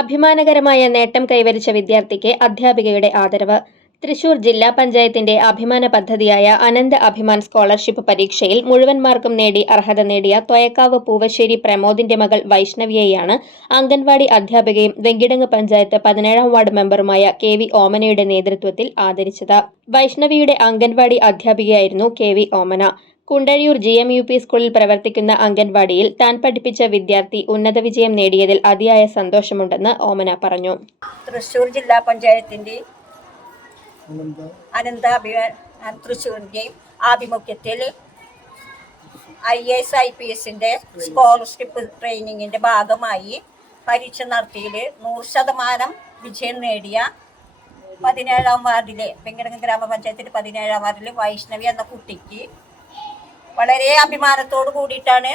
അഭിമാനകരമായ നേട്ടം കൈവരിച്ച വിദ്യാർത്ഥിക്ക് അധ്യാപികയുടെ ആദരവ്. തൃശൂർ ജില്ലാ പഞ്ചായത്തിന്റെ അഭിമാന പദ്ധതിയായ അനന്ത അഭിമാൻ സ്കോളർഷിപ്പ് പരീക്ഷയിൽ മുഴുവൻ മാർക്കും നേടി അർഹത നേടിയ തൊയക്കാവ് പൂവശ്ശേരി പ്രമോദിന്റെ മകൾ വൈഷ്ണവിയെയാണ് അംഗൻവാടി അധ്യാപികയും വെങ്കിടങ്ങ് പഞ്ചായത്ത് പതിനേഴാം വാർഡ് മെമ്പറുമായ കെ വി ഓമനയുടെ നേതൃത്വത്തിൽ ആദരിച്ചത്. വൈഷ്ണവിയുടെ anganwadi അധ്യാപികയായിരുന്നു K V Omana. Kundazhiyur G M U P സ്കൂളിൽ പ്രവർത്തിക്കുന്ന അംഗൻവാടിയിൽ താൻ പഠിപ്പിച്ച വിദ്യാർത്ഥി ഉന്നത വിജയം നേടിയതിൽ അതിയായ സന്തോഷമുണ്ടെന്ന് ഓമന പറഞ്ഞു. തൃശൂർ ജില്ലാ പഞ്ചായത്തിന്റെ ആഭിമുഖ്യത്തിൽ ഐ എസ് ഐ പി എസിന്റെ സ്കോളർഷിപ്പ് ട്രെയിനിങ്ങിന്റെ ഭാഗമായി പരീക്ഷ നടത്തിയിൽ നൂറ് ശതമാനം വിജയം നേടിയ പതിനേഴാം വാർഡിലെ വെങ്കടങ്ങ് ഗ്രാമപഞ്ചായത്തിന്റെ പതിനേഴാം വാർഡിലെ വൈഷ്ണവി എന്ന കുട്ടിക്ക് വളരെ അഭിമാനത്തോട് കൂടിയിട്ടാണ്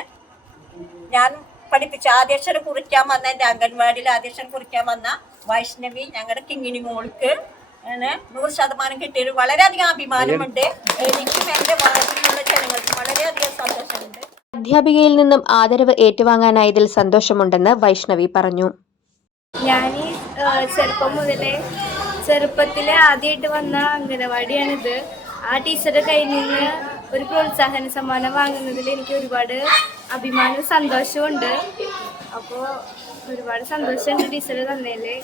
ഞാൻ പഠിപ്പിച്ച ആദ്യക്ഷരം കുറിക്കാൻ വന്ന എന്റെ അംഗൻവാടിയിൽ ആദ്യക്ഷരം കുറിക്കാൻ വന്ന വൈഷ്ണവി ഞങ്ങളുടെ കിങ്ങിണി മോൾക്ക് ആണ് നൂറ് ശതമാനം കിട്ടിയത്. വളരെയധികം അഭിമാനമുണ്ട്. എനിക്കും എന്റെ വാർഡിലുള്ള ജനങ്ങൾക്കും വളരെയധികം സന്തോഷമുണ്ട്. അധ്യാപികയിൽ നിന്നും ആദരവ് ഏറ്റുവാങ്ങാനായതിൽ സന്തോഷമുണ്ടെന്ന് വൈഷ്ണവി പറഞ്ഞു. ഞാൻ ചെറുപ്പം മുതലേ ചെറുപ്പത്തിലെ ആദ്യമായിട്ട് വന്ന അംഗനവാടിയാണിത്. ആ ടീച്ചറുടെ കയ്യിൽ നിന്ന് ഒരു പ്രോത്സാഹന സമ്മാനം വാങ്ങുന്നതിൽ എനിക്ക് ഒരുപാട് അഭിമാനവും സന്തോഷവും ഉണ്ട് അപ്പോൾ ഒരുപാട് സന്തോഷമുണ്ട് ടീച്ചർ തന്നതിൽ.